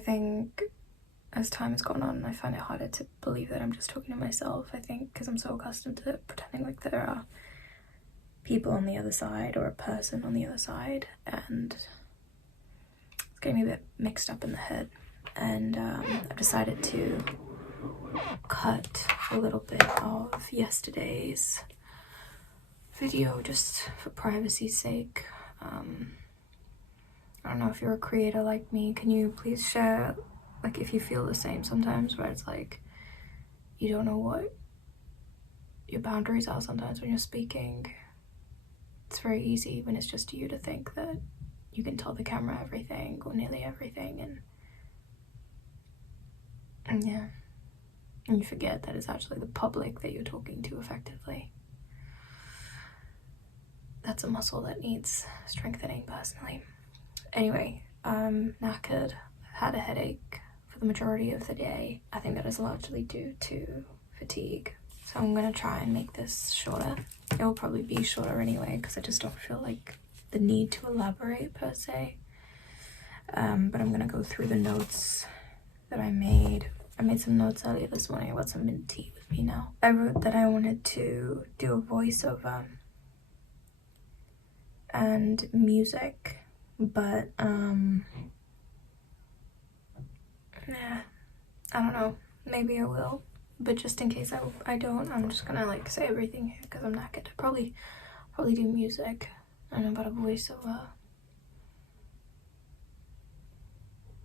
think as time has gone on, I find it harder to believe that I'm just talking to myself. I think because I'm so accustomed to pretending like there are people on the other side or a person on the other side, and it's getting me a bit mixed up in the head. And I've decided to cut a little bit of yesterday's video just for privacy's sake. I don't know if you're a creator like me, can you please share, like, if you feel the same sometimes, where it's like you don't know what your boundaries are sometimes when you're speaking. It's very easy when it's just you to think that you can tell the camera everything or nearly everything, and yeah, and you forget that it's actually the public that you're talking to effectively. That's a muscle that needs strengthening personally. Anyway, I'm knackered. I've had a headache for the majority of the day. I think that is largely due to fatigue. So I'm gonna try and make this shorter. It will probably be shorter anyway because I just don't feel like the need to elaborate per se. But I'm gonna go through the notes that I made. I made some notes earlier this morning. I got some mint tea with me now. I wrote that I wanted to do a voiceover and music, but yeah, I don't know, maybe I will, but just in case I don't, I'm just gonna like say everything here because I'm not gonna probably do music. I don't know about a voiceover,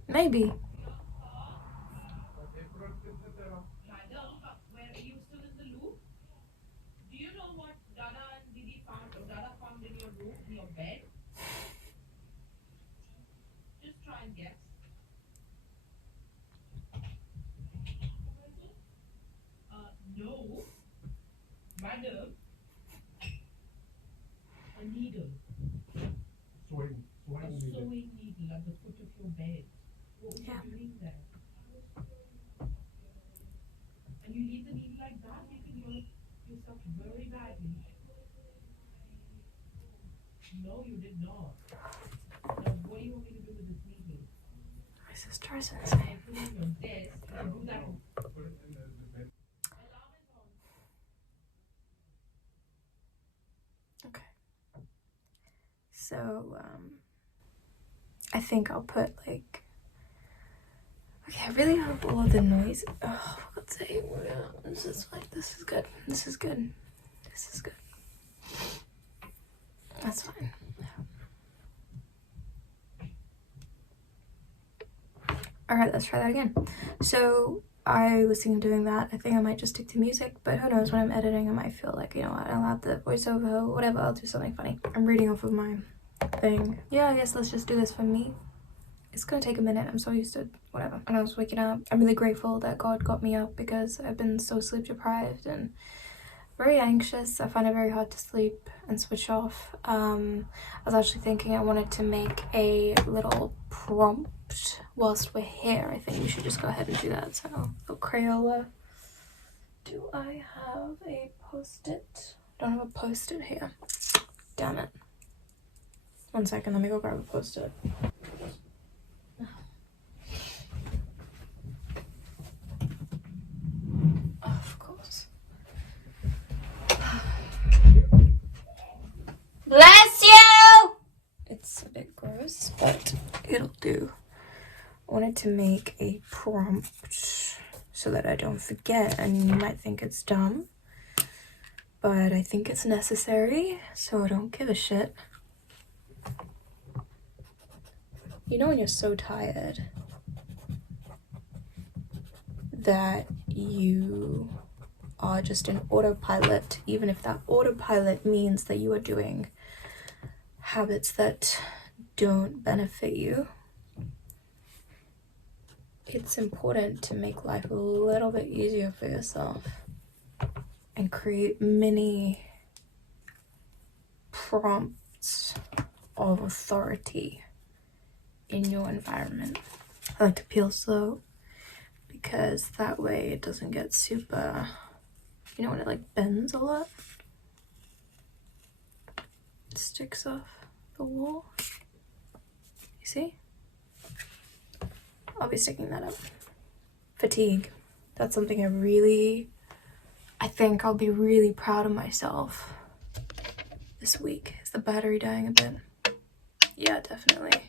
maybe. No, madam, a needle. Sewing needle at the foot of your bed. What was you doing there? And you leave the needle like that, you can hurt yourself very badly. No, you did not. Now, what do you want me to do with this needle? My sister is I insane. put it on your desk, you can do that on. Okay. So, I think I'll put like, okay, I really hope all of the noise, oh, for God's sake, this is fine, this is good, this is good, this is good. That's fine. Alright, let's try that again. So, I was thinking of doing that. I think I might just stick to music, but who knows, when I'm editing I might feel like, you know what, I'll add the voiceover, whatever, I'll do something funny. I'm reading off of my thing. Yeah, I guess let's just do this for me. It's gonna take a minute, I'm so used to whatever. When I was waking up, I'm really grateful that God got me up because I've been so sleep deprived and very anxious. I find it very hard to sleep and switch off. I was actually thinking I wanted to make a little prompt whilst we're here. I think we should just go ahead and do that. So, little Crayola. Do I have a post-it? Don't have a post-it here. Damn it. 1 second, let me go grab a post-it. Of course. Bless you! It's a bit gross, but it'll do. I wanted to make a prompt so that I don't forget, and you might think it's dumb, but I think it's necessary, so I don't give a shit. You know when you're so tired that you are just in autopilot, even if that autopilot means that you are doing habits that don't benefit you. It's important to make life a little bit easier for yourself and create mini prompts of authority in your environment. I like to peel slow because that way it doesn't get super, you know, when it like bends a lot, it sticks off the wall. You see? I'll be sticking that up. Fatigue. That's something I think I'll be really proud of myself this week. Is the battery dying a bit? Yeah, definitely.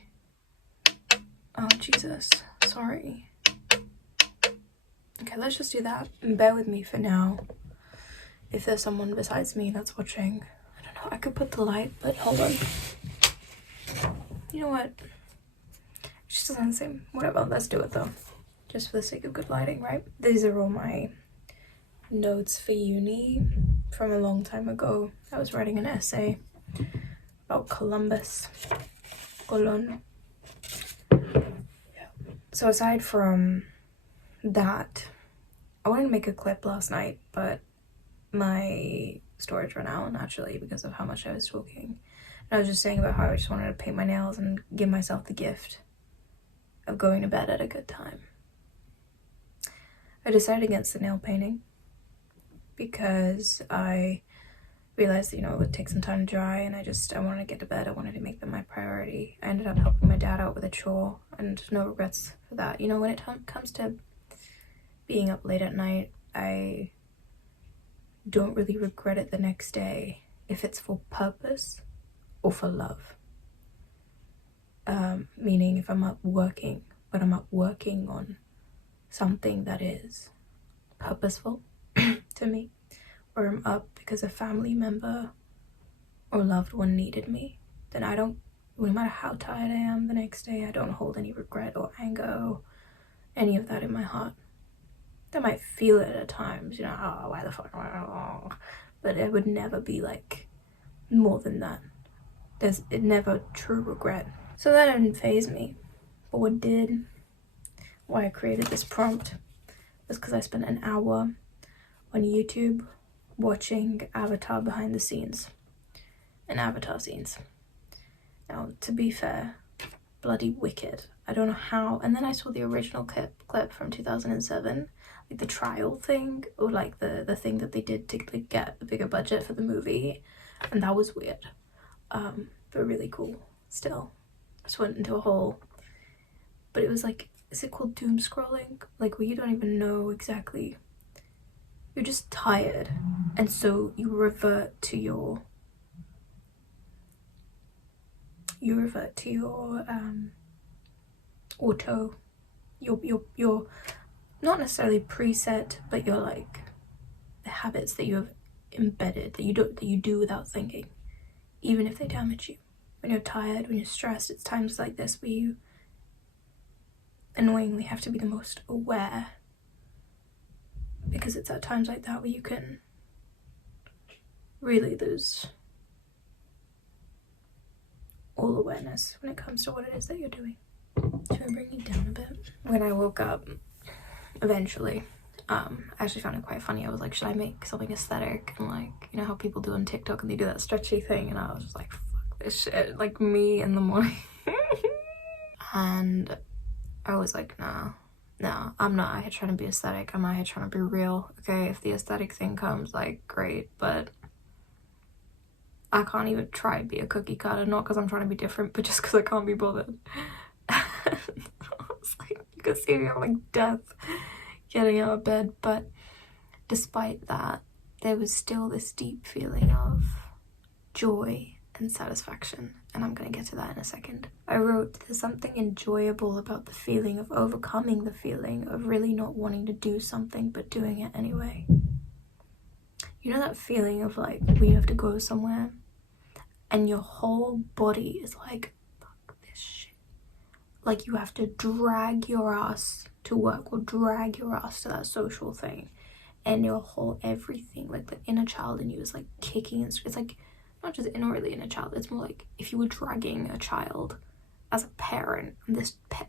Oh, Jesus. Sorry. Okay, let's just do that. And bear with me for now. If there's someone besides me that's watching. I don't know, I could put the light, but hold on. You know what? It just doesn't seem... Whatever, let's do it though. Just for the sake of good lighting, right? These are all my notes for uni from a long time ago. I was writing an essay about Columbus. Colon. Yeah. So aside from that, I wanted to make a clip last night, but my storage ran out naturally because of how much I was talking. And I was just saying about how I just wanted to paint my nails and give myself the gift of going to bed at a good time. I decided against the nail painting because I realized that, you know, it would take some time to dry, and I wanted to get to bed. I wanted to make them my priority. I ended up helping my dad out with a chore, and no regrets for that. You know, when it comes to being up late at night, I don't really regret it the next day if it's for purpose or for love. Meaning if I'm up working, but I'm up working on something that is purposeful to me, or I'm up because a family member or loved one needed me, then I don't, no matter how tired I am the next day, I don't hold any regret or anger or any of that in my heart. I might feel it at times, you know, oh, why the fuck, oh, but it would never be like more than that. It never true regret. So that didn't faze me. But what did, why I created this prompt was because I spent an hour on YouTube watching Avatar behind the scenes and Avatar scenes. Now, to be fair, bloody wicked. I don't know how. And then I saw the original clip from 2007, like the trial thing, or like the thing that they did to like, get a bigger budget for the movie, and that was weird, but really cool still. Just went into a hole, but it was like, is it called doom scrolling? Like where you don't even know exactly, you're just tired, and so you revert to your auto, your not necessarily preset, but your like the habits that you have embedded that you do without thinking, even if they damage you. When you're tired, when you're stressed, it's times like this where you annoyingly have to be the most aware, because it's at times like that where you can really lose all awareness when it comes to what it is that you're doing. Should I bring you down a bit? When I woke up, eventually, I actually found it quite funny. I was like, should I make something aesthetic? And like, you know how people do on TikTok and they do that stretchy thing, and I was just like, fuck this shit, like me in the morning. And I was like, no, I'm not out here trying to be aesthetic. I'm out here trying to be real. Okay, if the aesthetic thing comes, like, great, but I can't even try and be a cookie cutter, not because I'm trying to be different, but just because I can't be bothered. I was like, you can see me, I'm like death getting out of bed, but despite that, there was still this deep feeling of joy and satisfaction, and I'm gonna get to that in a second. I wrote, there's something enjoyable about the feeling of overcoming the feeling of really not wanting to do something but doing it anyway. You know that feeling of like when you have to go somewhere and your whole body is like, fuck this shit. Like you have to drag your ass to work or drag your ass to that social thing, and your whole everything, like the inner child in you is like kicking, and it's like not just really inner child, it's more like if you were dragging a child as a parent and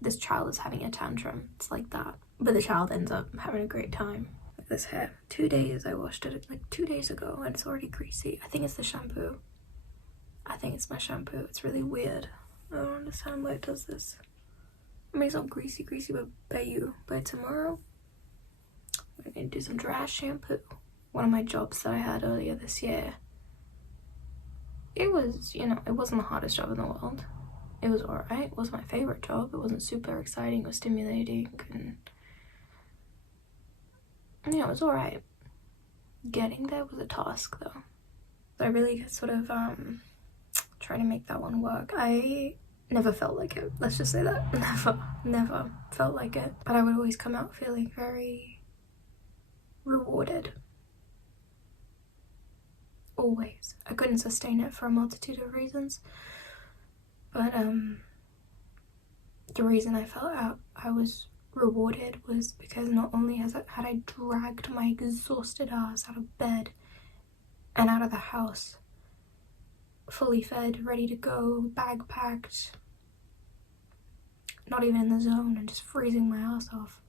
this child is having a tantrum. It's like that, but the child ends up having a great time. Like this hair, 2 days, I washed it like 2 days ago and it's already greasy. I think it's the shampoo. I think it's my shampoo. It's really weird. I don't understand why it does this. I mean, it's not greasy, but by tomorrow we're gonna do some dry shampoo. One of my jobs that I had earlier this year, it was, you know, it wasn't the hardest job in the world. It was alright. It wasn't my favorite job. It wasn't super exciting or stimulating, and yeah, it was alright. Getting there was a task though. I really sort of trying to make that one work. I never felt like it. Let's just say that. Never felt like it. But I would always come out feeling very rewarded. Always. I couldn't sustain it for a multitude of reasons. But the reason I felt I was rewarded was because not only had I dragged my exhausted ass out of bed and out of the house, fully fed, ready to go, bag packed, not even in the zone and just freezing my ass off.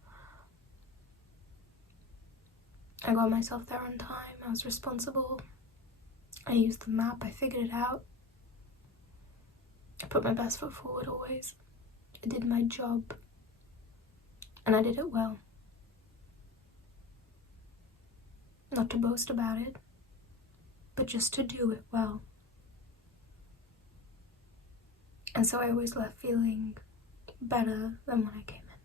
I got myself there on time. I was responsible. I used the map. I figured it out. I put my best foot forward always. I did my job. And I did it well. Not to boast about it, but just to do it well. And so I always left feeling better than when I came in.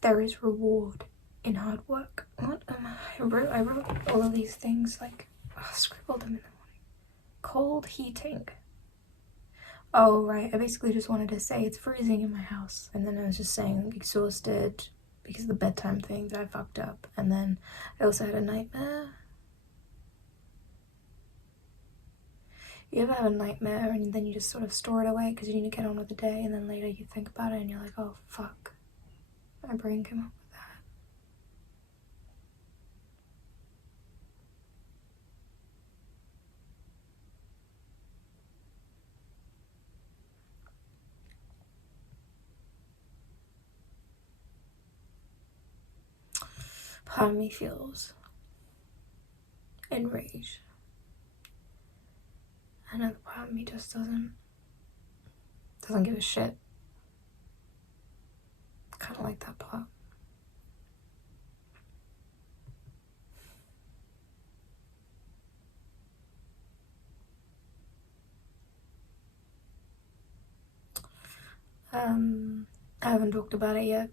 There is reward in hard work. What am I wrote all of these things, like, scribbled them in the morning. Cold heating. Oh, right. I basically just wanted to say it's freezing in my house. And then I was just saying I'm exhausted because of the bedtime thing that I fucked up. And then I also had a nightmare. You ever have a nightmare and then you just sort of store it away because you need to get on with the day, and then later you think about it and you're like, oh fuck, my brain came up with that. Part of me feels enraged. Another part of me just doesn't give a shit. Kind of like that part. I haven't talked about it yet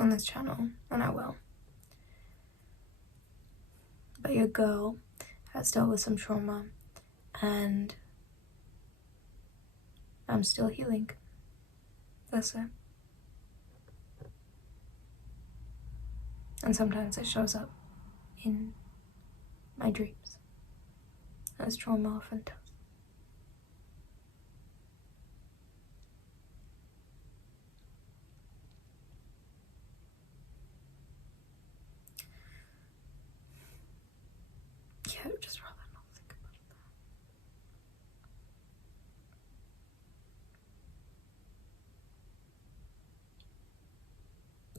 on this channel, and I will. But your girl has dealt with some trauma, and I'm still healing. That's it. And sometimes it shows up in my dreams, as trauma often does. Yeah, I'd just rather not think about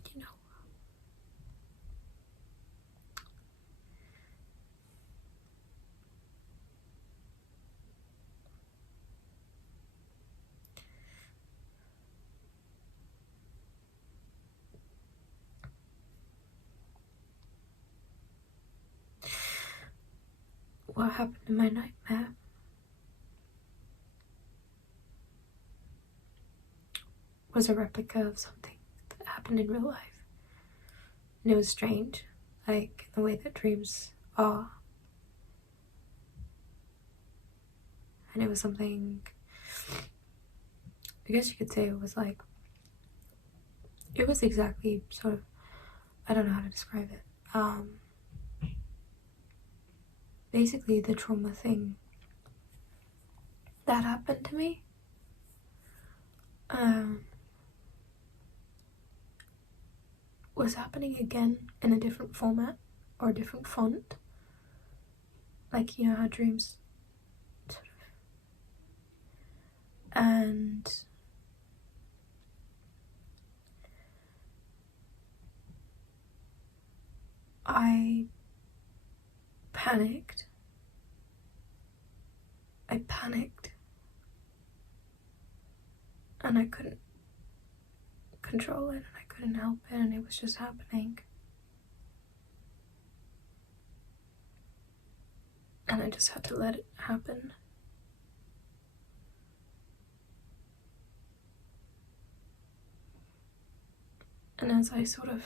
that. You know. What happened in my nightmare was a replica of something that happened in real life. And it was strange, like the way that dreams are. And it was something, I guess you could say it was like, it was exactly sort of, I don't know how to describe it. Basically the trauma thing that happened to me was happening again in a different format or a different font. Like, you know how dreams sort of. And I panicked. And I couldn't control it, and I couldn't help it, and it was just happening. And I just had to let it happen. And as I sort of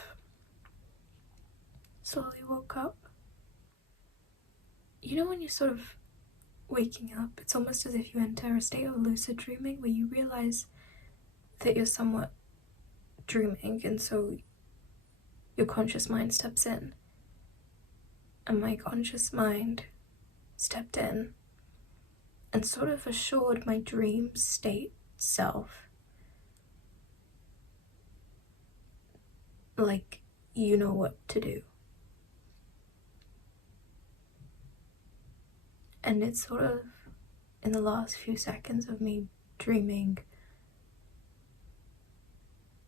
slowly woke up, you know when you're sort of waking up, it's almost as if you enter a state of lucid dreaming where you realize that you're somewhat dreaming, and so your conscious mind steps in. And my conscious mind stepped in and sort of assured my dream state self, like, you know what to do. And it's sort of, in the last few seconds of me dreaming,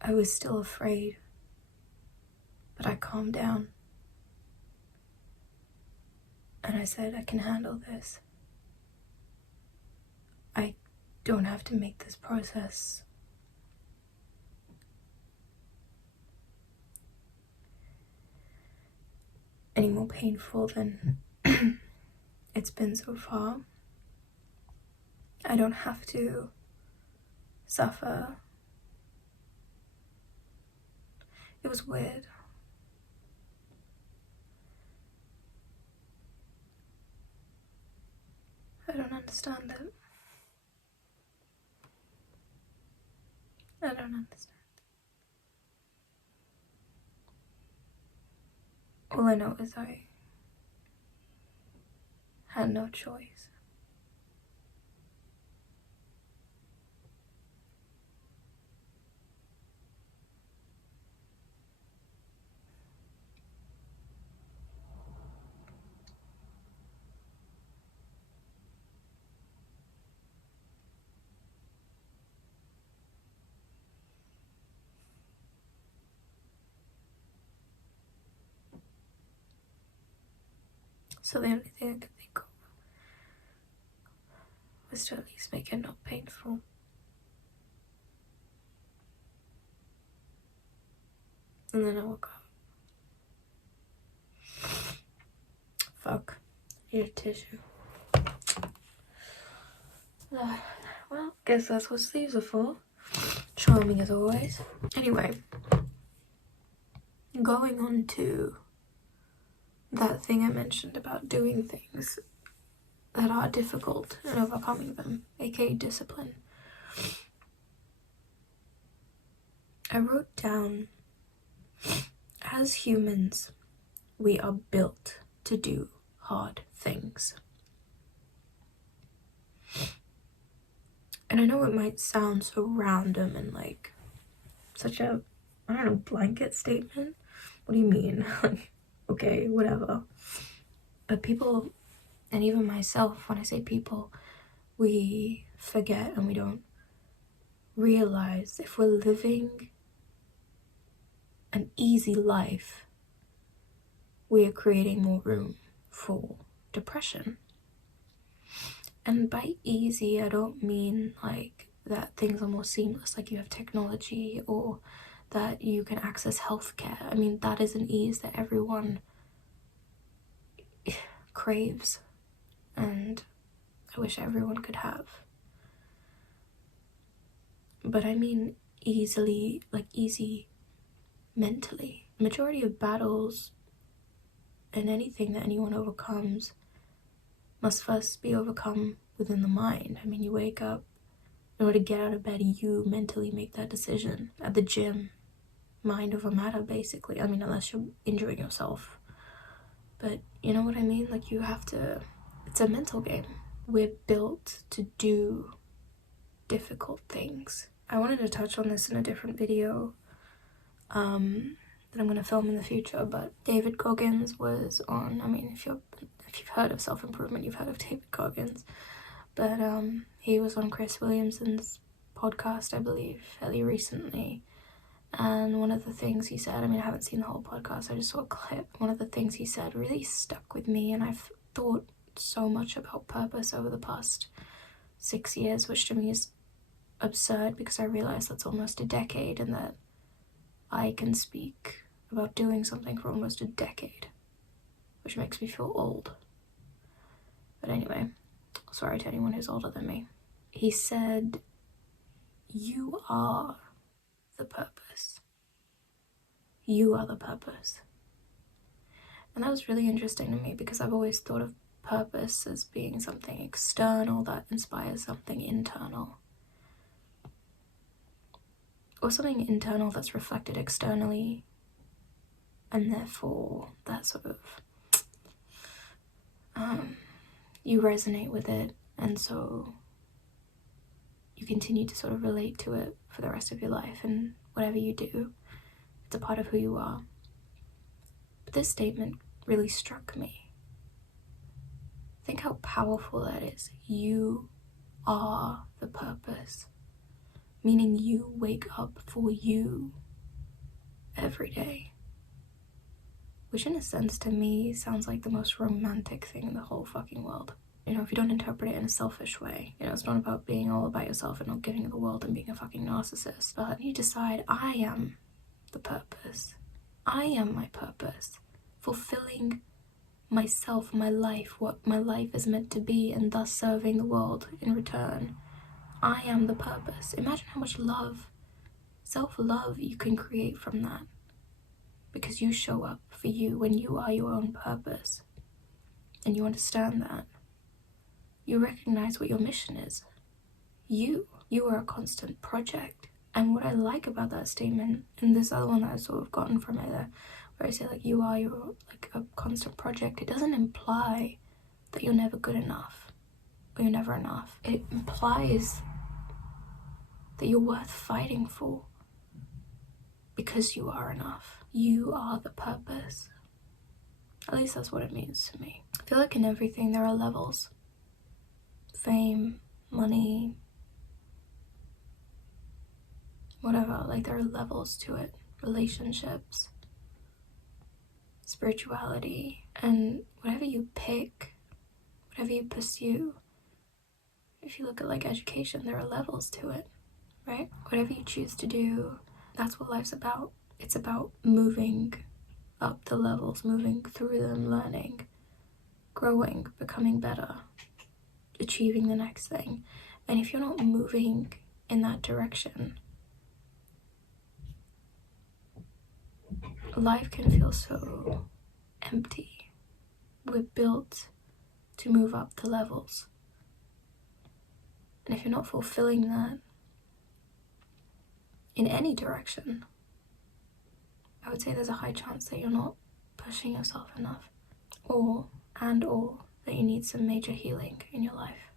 I was still afraid, but I calmed down. And I said, I can handle this. I don't have to make this process any more painful than it's been so far. I don't have to suffer. It was weird. I don't understand it. I don't understand. All I know is I had no choice. So the only thing I could think of was to at least make it not painful. And then I woke up. Fuck. I need a tissue. Well, guess that's what sleeves are for. Charming as always. Anyway, going on to that thing I mentioned about doing things that are difficult and overcoming them, aka discipline. I wrote down, as humans, we are built to do hard things. And I know it might sound so random and like such a, I don't know, blanket statement. What do you mean? Okay, whatever. But people, and even myself, when I say people, we forget and we don't realize if we're living an easy life, we are creating more room for depression. And by easy, I don't mean like that things are more seamless, like you have technology or that you can access healthcare. I mean, that is an ease that everyone craves, and I wish everyone could have. But I mean easily, like easy mentally. The majority of battles and anything that anyone overcomes must first be overcome within the mind. I mean, you wake up, in order to get out of bed, you mentally make that decision. At the gym, mind over matter, basically. I mean, unless you're injuring yourself. But you know what I mean? Like, you have to, it's a mental game. We're built to do difficult things. I wanted to touch on this in a different video that I'm going to film in the future, but David Goggins was on, I mean, if you've heard of self-improvement, you've heard of David Goggins, but he was on Chris Williamson's podcast, I believe, fairly recently, and one of the things he said, I mean, I haven't seen the whole podcast, I just saw a clip. One of the things he said really stuck with me, and I've thought so much about purpose over the past 6 years, which to me is absurd because I realize that's almost a decade and that I can speak about doing something for almost a decade, which makes me feel old. But anyway, sorry to anyone who's older than me. He said, you are the purpose. You are the purpose. And that was really interesting to me because I've always thought of purpose as being something external that inspires something internal. Or something internal that's reflected externally, and therefore that sort of you resonate with it, and so you continue to sort of relate to it for the rest of your life, and whatever you do, it's a part of who you are. But this statement really struck me. Think how powerful that is. You are the purpose. Meaning you wake up for you every day. Which in a sense to me sounds like the most romantic thing in the whole fucking world. You know, if you don't interpret it in a selfish way. You know, it's not about being all about yourself and not giving to the world and being a fucking narcissist. But you decide, I am the purpose. I am my purpose. Fulfilling myself, my life, what my life is meant to be, and thus serving the world in return. I am the purpose. Imagine how much love, self-love you can create from that. Because you show up for you when you are your own purpose. And you understand that. You recognize what your mission is. You are a constant project. And what I like about that statement, and this other one that I've sort of gotten from it, where I say like you are your like a constant project, it doesn't imply that you're never good enough or you're never enough. It implies that you're worth fighting for because you are enough. You are the purpose. At least that's what it means to me. I feel like in everything there are levels. Fame, money, whatever, like there are levels to it. Relationships, spirituality, and whatever you pick, whatever you pursue. If you look at like education, there are levels to it, right? Whatever you choose to do, that's what life's about. It's about moving up the levels, moving through them, learning, growing, becoming better, achieving the next thing. And if you're not moving in that direction, life can feel so empty. We're built to move up the levels. And if you're not fulfilling that in any direction, I would say there's a high chance that you're not pushing yourself enough. Or that you need some major healing in your life.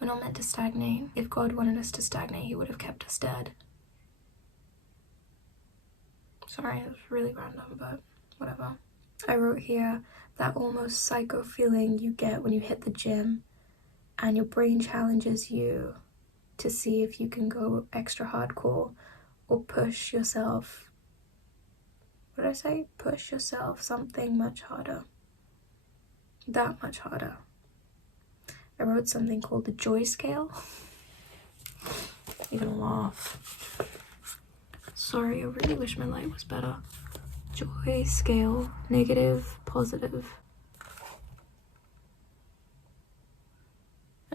We're not meant to stagnate. If God wanted us to stagnate, he would have kept us dead. Sorry, it was really random, but whatever. I wrote here that almost psycho feeling you get when you hit the gym and your brain challenges you to see if you can go extra hardcore or push yourself. What did I say? Push yourself something much harder. That much harder. I wrote something called the joy scale. You're gonna laugh. Sorry, I really wish my light was better. Joy scale, negative, positive.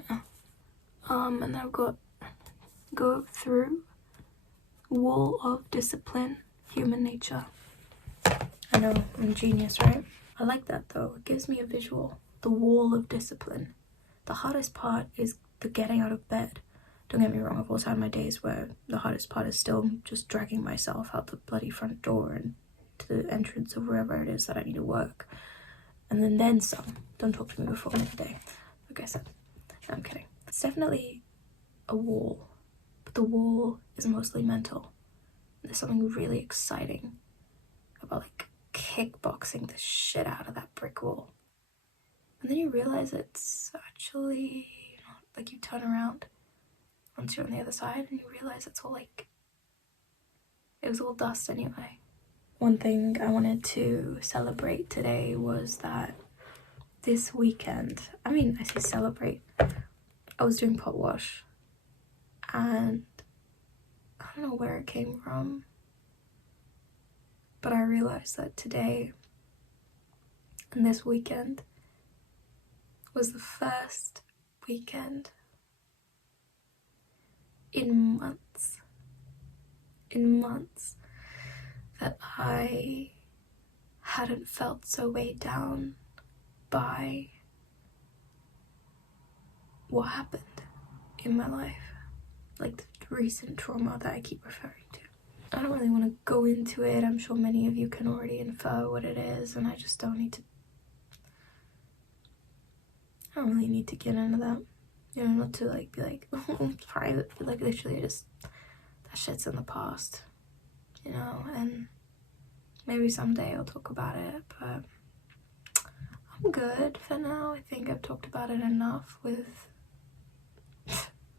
Yeah. And I've got go through wall of discipline, human nature. I know, I'm a genius, right? I like that though, it gives me a visual. The wall of discipline. The hardest part is the getting out of bed. Don't get me wrong, I've also had my days where the hardest part is still just dragging myself out the bloody front door and to the entrance of wherever it is that I need to work. And then some. Don't talk to me before midday. Like I said, no, I'm kidding. It's definitely a wall, but the wall is mostly mental. There's something really exciting about like kickboxing the shit out of that brick wall. And then you realize it's actually not, like you turn around once you're on the other side and you realize it's all like, it was all dust anyway. One thing I wanted to celebrate today was that this weekend, I say celebrate, I was doing pot wash and I don't know where it came from, but I realized that today and this weekend was the first weekend in months that I hadn't felt so weighed down by what happened in my life, like the recent trauma that I keep referring to. I don't really want to go into it. I'm sure many of you can already infer what it is, and I just don't really need to get into that. You know, not to like be like, oh, it's private, but like literally just, that shit's in the past, you know, and maybe someday I'll talk about it, but I'm good for now. I think I've talked about it enough with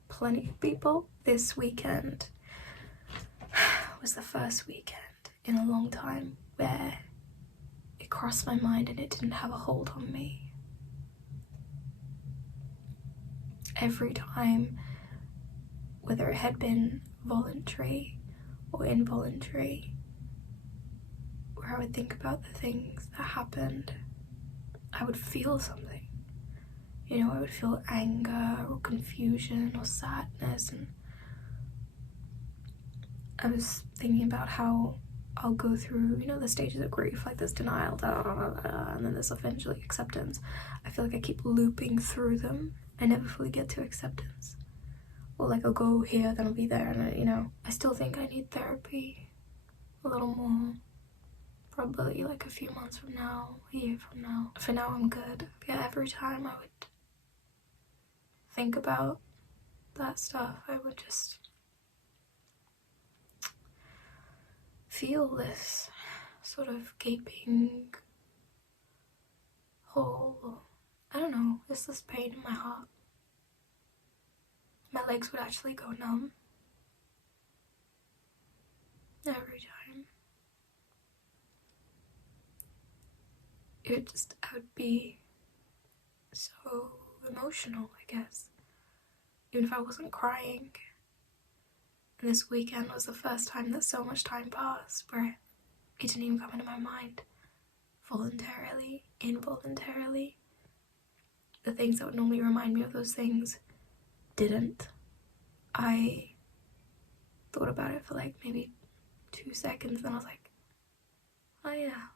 plenty of people. This weekend was the first weekend in a long time where it crossed my mind and it didn't have a hold on me. Every time, whether it had been voluntary or involuntary, where I would think about the things that happened, I would feel something. You know, I would feel anger or confusion or sadness, and I was thinking about how I'll go through, you know, the stages of grief, like there's denial, and then there's eventually acceptance. I feel like I keep looping through them. I never fully get to acceptance. Or like I'll go here, then I'll be there, and you know, I still think I need therapy a little more. Probably like a few months from now, a year from now. For now, I'm good. Yeah, every time I would think about that stuff, I would just feel this sort of gaping hole. I don't know, it's this pain in my heart. My legs would actually go numb every time. I would be so emotional, I guess. Even if I wasn't crying. And this weekend was the first time that so much time passed where it didn't even come into my mind. Voluntarily, involuntarily. The things that would normally remind me of those things didn't. I thought about it for like maybe 2 seconds, then I was like, oh yeah.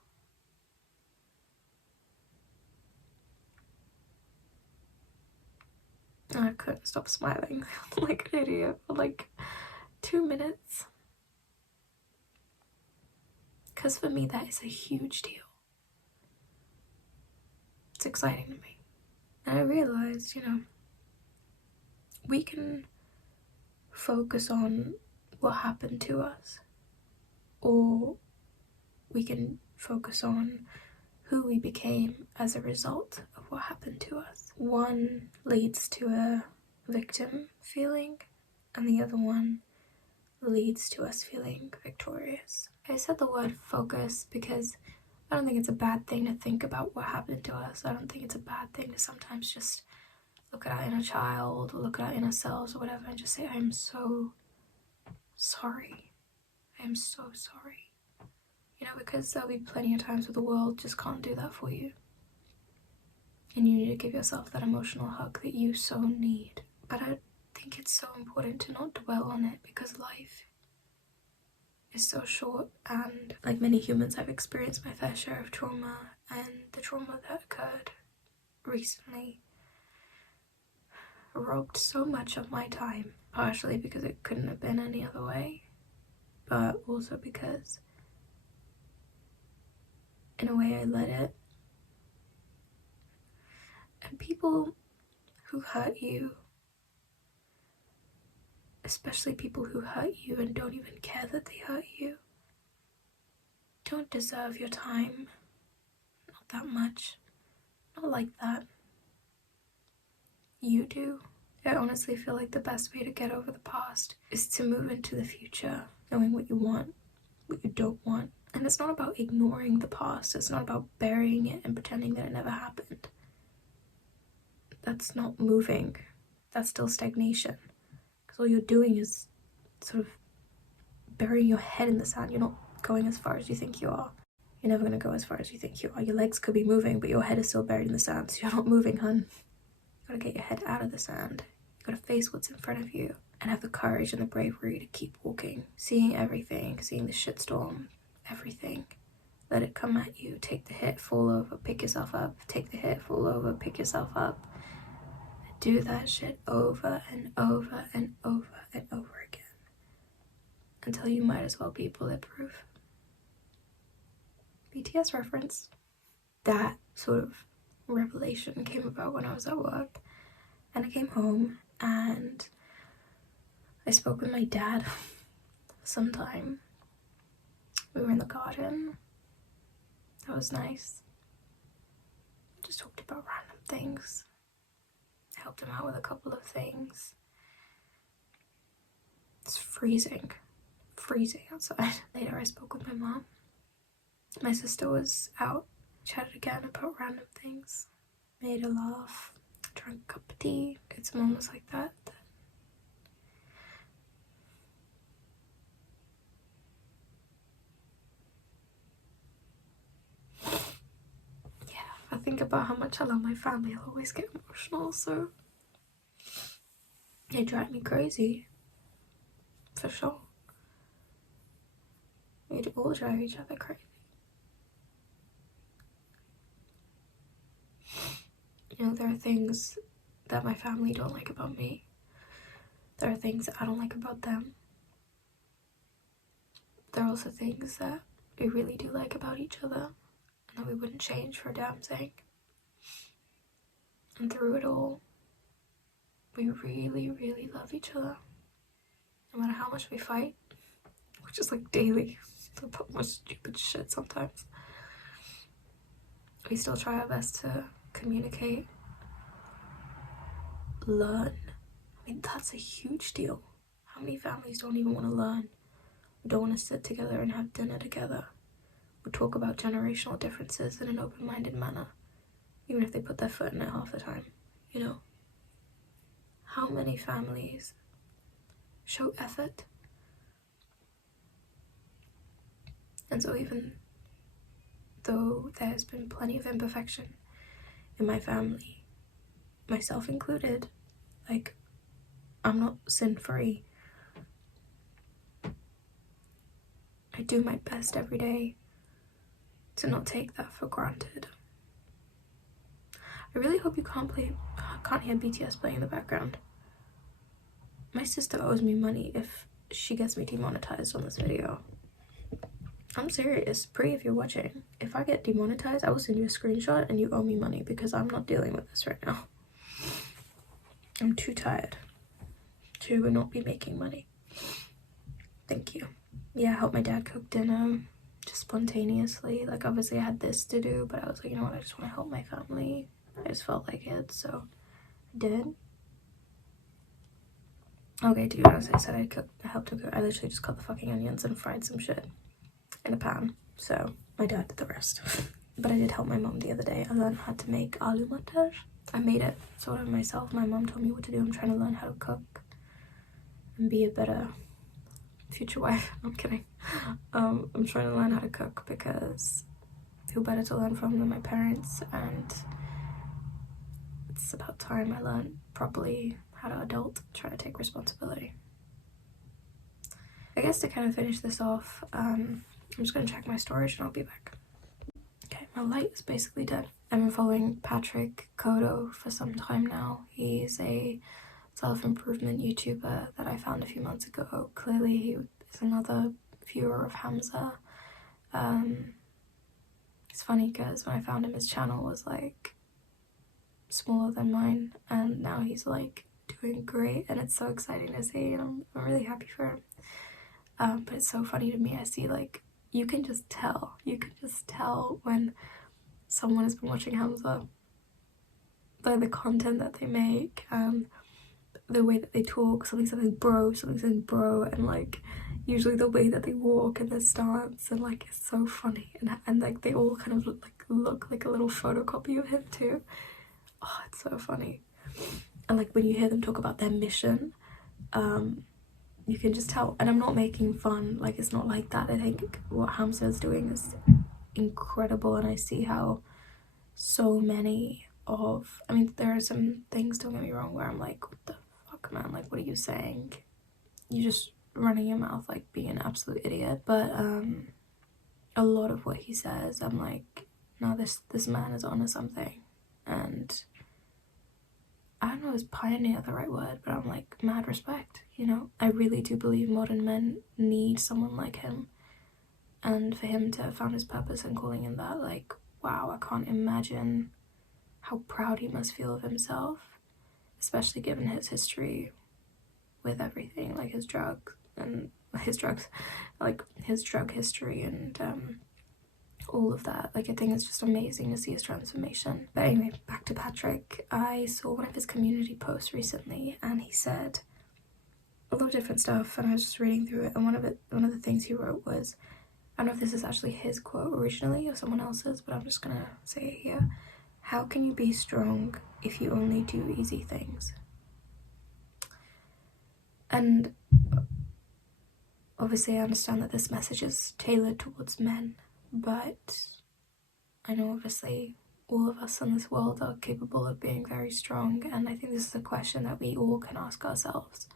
And I couldn't stop smiling like an idiot for like 2 minutes. Because for me, that is a huge deal. It's exciting to me. And I realized, you know, we can focus on what happened to us, or we can focus on who we became as a result of what happened to us. One leads to a victim feeling, and the other one leads to us feeling victorious. I said the word focus because I don't think it's a bad thing to think about what happened to us. I don't think it's a bad thing to sometimes just look at our inner child or look at our inner selves or whatever and just say, I'm so sorry. I am so sorry. You know, because there'll be plenty of times where the world just can't do that for you. And you need to give yourself that emotional hug that you so need. But I think it's so important to not dwell on it because life is so short, and like many humans, I've experienced my fair share of trauma, and the trauma that occurred recently robbed so much of my time, partially because it couldn't have been any other way, but also because in a way I let it. And people who hurt you, especially people who hurt you and don't even care that they hurt you, don't deserve your time. Not that much. Not like that. You do. I honestly feel like the best way to get over the past is to move into the future, knowing what you want, what you don't want. And it's not about ignoring the past. It's not about burying it and pretending that it never happened. That's not moving. That's still stagnation. Because all you're doing is sort of burying your head in the sand. You're not going as far as you think you are. You're never going to go as far as you think you are. Your legs could be moving, but your head is still buried in the sand, so you're not moving, hun. You gotta get your head out of the sand. You gotta face what's in front of you and have the courage and the bravery to keep walking, seeing everything, seeing the shitstorm, everything. Let it come at you. Take the hit, fall over, pick yourself up. Take the hit, fall over, pick yourself up. Do that shit over and over and over and over again until you might as well be bulletproof. BTS reference. That sort of revelation came about when I was at work, and I came home and I spoke with my dad sometime. We were in the garden. That was nice. Just talked about random things. I helped him out with a couple of things. It's freezing outside. Later I spoke with my mom. My sister was out, chatted again about random things. Made her laugh, drank a cup of tea. It's moments like that. I think about how much I love my family, I'll always get emotional, so they drive me crazy, for sure. We all drive each other crazy. You know, there are things that my family don't like about me. There are things that I don't like about them. There are also things that we really do like about each other, and that we wouldn't change for a damn thing. And through it all, we really, really love each other. No matter how much we fight, which is like daily, about much stupid shit sometimes, we still try our best to communicate, learn. I mean, that's a huge deal. How many families don't even want to learn? We don't want to sit together and have dinner together. We talk about generational differences in an open-minded manner, even if they put their foot in it half the time, you know? How many families show effort? And so even though there's been plenty of imperfection in my family, myself included, like, I'm not sin-free. I do my best every day to not take that for granted. I really hope you can't hear BTS playing in the background. My sister owes me money if she gets me demonetized on this video. I'm serious. Pri, if you're watching, if I get demonetized, I will send you a screenshot and you owe me money because I'm not dealing with this right now. I'm too tired to not be making money. Thank you. Yeah, I helped my dad cook dinner just spontaneously. Like, obviously I had this to do, but I was like, you know what, I just want to help my family. I just felt like it, so I did. Okay, to be honest, I said I helped him cook. I literally just cut the fucking onions and fried some shit in a pan. So my dad did the rest. But I did help my mom the other day. I learned how to make aloo matar. I made it sort of myself. My mom told me what to do. I'm trying to learn how to cook and be a better future wife. I'm kidding. I'm trying to learn how to cook because who better to learn from than my parents, and it's about time I learned properly how to adult, try to take responsibility. I guess to kind of finish this off, I'm just going to check my storage and I'll be back. Okay, my light is basically dead. I've been following Patrick Kodo for some time now. He's a self-improvement YouTuber that I found a few months ago. Clearly he is another viewer of Hamza. It's funny because when I found him, his channel was like smaller than mine, and now he's like doing great, and it's so exciting to see, and I'm really happy for him. But it's so funny to me. I see, like, you can just tell when someone has been watching Hamza by the content that they make and the way that they talk. Something's saying bro, and like usually the way that they walk and their stance, and like it's so funny, and like they all kind of look like a little photocopy of him too. Oh, it's so funny. And like when you hear them talk about their mission, you can just tell. And I'm not making fun, like it's not like that. I think what Hamza is doing is incredible, and I see how so many of, I mean, there are some things, don't get me wrong, where I'm like, what the fuck, man, like what are you saying? You're just running your mouth like being an absolute idiot. But a lot of what he says, I'm like, no, this man is onto something. And I don't know, is pioneer the right word, but I'm like, mad respect, you know? I really do believe modern men need someone like him. And for him to have found his purpose and calling in that, like, wow, I can't imagine how proud he must feel of himself, especially given his history with everything, like his drug history and all of that. Like, I think it's just amazing to see his transformation. But anyway, back to Patrick. I saw one of his community posts recently, and he said a lot of different stuff, and I was just reading through it, and one of the things he wrote was, I don't know if this is actually his quote originally or someone else's, but I'm just gonna say it here. How can you be strong if you only do easy things? And obviously I understand that this message is tailored towards men, but I know obviously all of us in this world are capable of being very strong, and I think this is a question that we all can ask ourselves.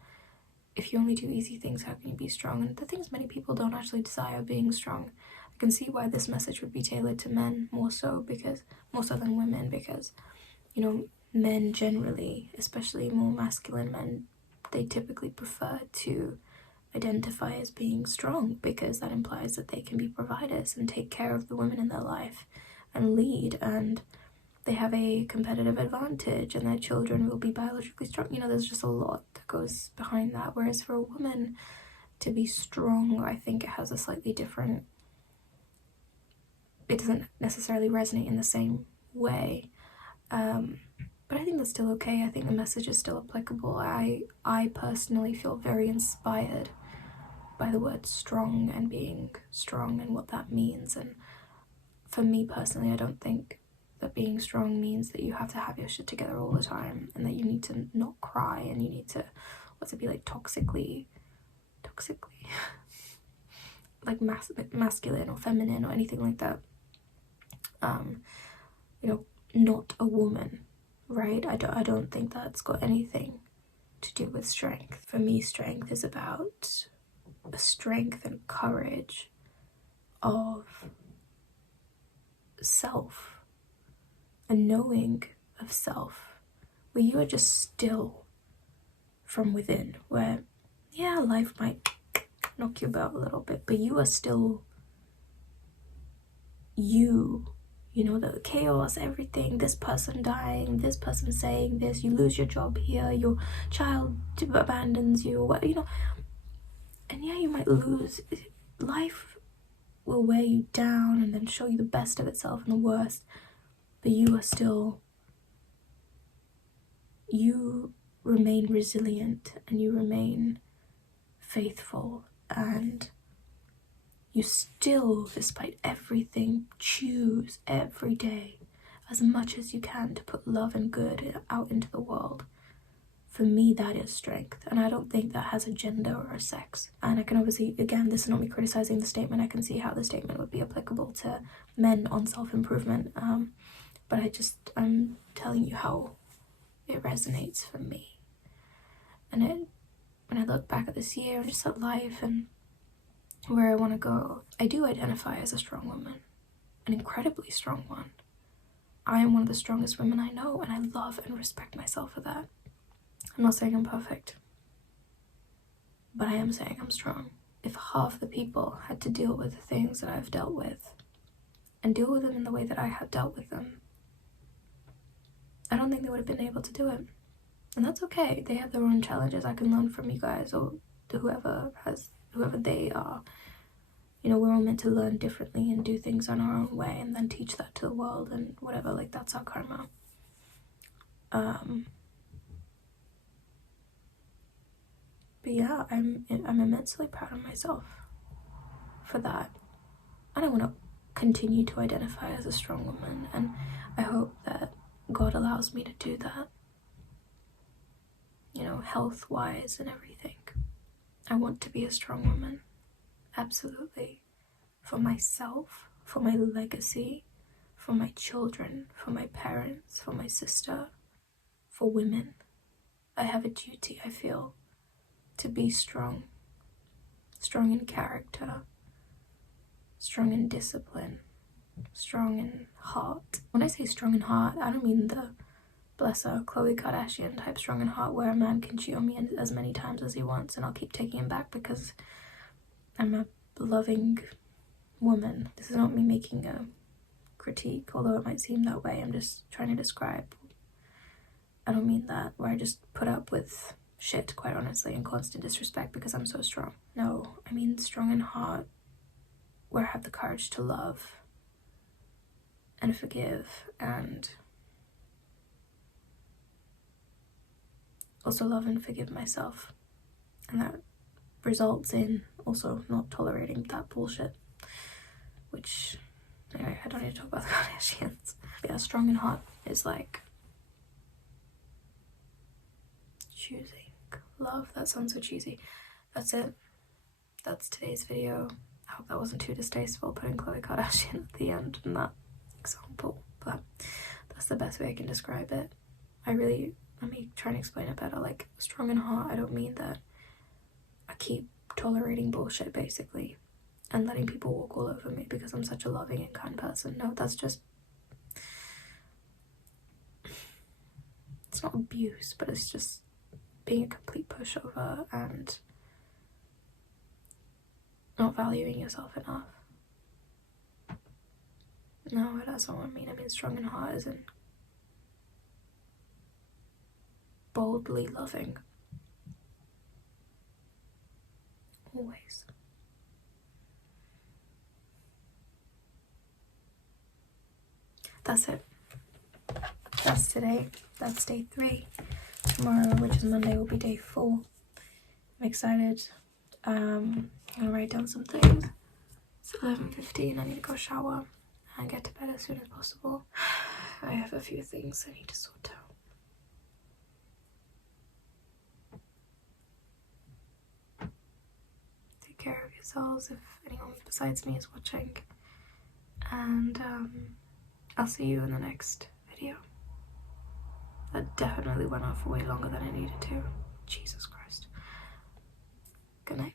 If you only do easy things, how can you be strong? And the thing is, many people don't actually desire being strong. I can see why this message would be tailored to men more so than women, because, you know, men generally, especially more masculine men, they typically prefer to identify as being strong, because that implies that they can be providers and take care of the women in their life and lead, and they have a competitive advantage, and their children will be biologically strong. You know, there's just a lot that goes behind that. Whereas for a woman to be strong, I think it has a slightly different, it doesn't necessarily resonate in the same way. But I think that's still okay. I think the message is still applicable. I personally feel very inspired by the word strong and being strong and what that means. And for me personally, I don't think that being strong means that you have to have your shit together all the time, and that you need to not cry, and you need to, like toxically like masculine or feminine or anything like that. You know, not a woman, right? I don't think that's got anything to do with strength. For me, strength is about a strength and courage of self, a knowing of self, where you are just still from within, where, yeah, life might knock you about a little bit, but you are still you. You know, the chaos, everything, this person dying, this person saying this, you lose your job here, your child abandons you, what, you know. And yeah, you might lose. Life will wear you down and then show you the best of itself and the worst, but you are still, you remain resilient, and you remain faithful, and you still, despite everything, choose every day as much as you can to put love and good out into the world. For me, that is strength, and I don't think that has a gender or a sex. And I can obviously, again, this is not me criticizing the statement, I can see how the statement would be applicable to men on self-improvement, but I'm telling you how it resonates for me. And when I look back at this year and just at life and where I want to go, I do identify as a strong woman, an incredibly strong one. I am one of the strongest women I know, and I love and respect myself for that. I'm not saying I'm perfect, but I am saying I'm strong. If half the people had to deal with the things that I've dealt with, and deal with them in the way that I have dealt with them, I don't think they would have been able to do it. And that's okay. They have their own challenges. I can learn from you guys, or whoever they are. You know, we're all meant to learn differently and do things on our own way, and then teach that to the world and whatever. Like, that's our karma. But yeah, I'm immensely proud of myself for that, and I want to continue to identify as a strong woman, and I hope that God allows me to do that, you know, health-wise and everything. I want to be a strong woman, absolutely, for myself, for my legacy, for my children, for my parents, for my sister, for women. I have a duty, I feel, to be strong in character, strong in discipline, strong in heart. When I say strong in heart, I don't mean the, bless her, Khloe Kardashian type strong in heart where a man can cheat on me as many times as he wants and I'll keep taking him back because I'm a loving woman. This is not me making a critique, although it might seem that way. I'm just trying to describe. I don't mean that where I just put up with shit, quite honestly, and constant disrespect because I'm so strong. No, I mean strong in heart where I have the courage to love and forgive and also love and forgive myself, and that results in also not tolerating that bullshit, which anyway, I don't need to talk about the Kardashians. Yeah, strong in heart is like choosing love. That sounds so cheesy. That's it. That's today's video. I hope that wasn't too distasteful putting Khloe Kardashian at the end in that example, but that's the best way I can describe it. Let me try and explain it better. Like, strong in heart, I don't mean that I keep tolerating bullshit basically and letting people walk all over me because I'm such a loving and kind person. No, that's just, it's not abuse, but it's just being a complete pushover and not valuing yourself enough. No, that's not what I mean. I mean strong in heart as in boldly loving. Always. That's it. That's today. That's day 3. Tomorrow, which is Monday, will be day 4. I'm excited. I'm gonna write down some things. It's 11:15. I need to go shower and get to bed as soon as possible. I have a few things I need to sort out. Take care of yourselves if anyone besides me is watching. And I'll see you in the next video. That definitely went on for way longer than I needed to. Jesus Christ. Good night.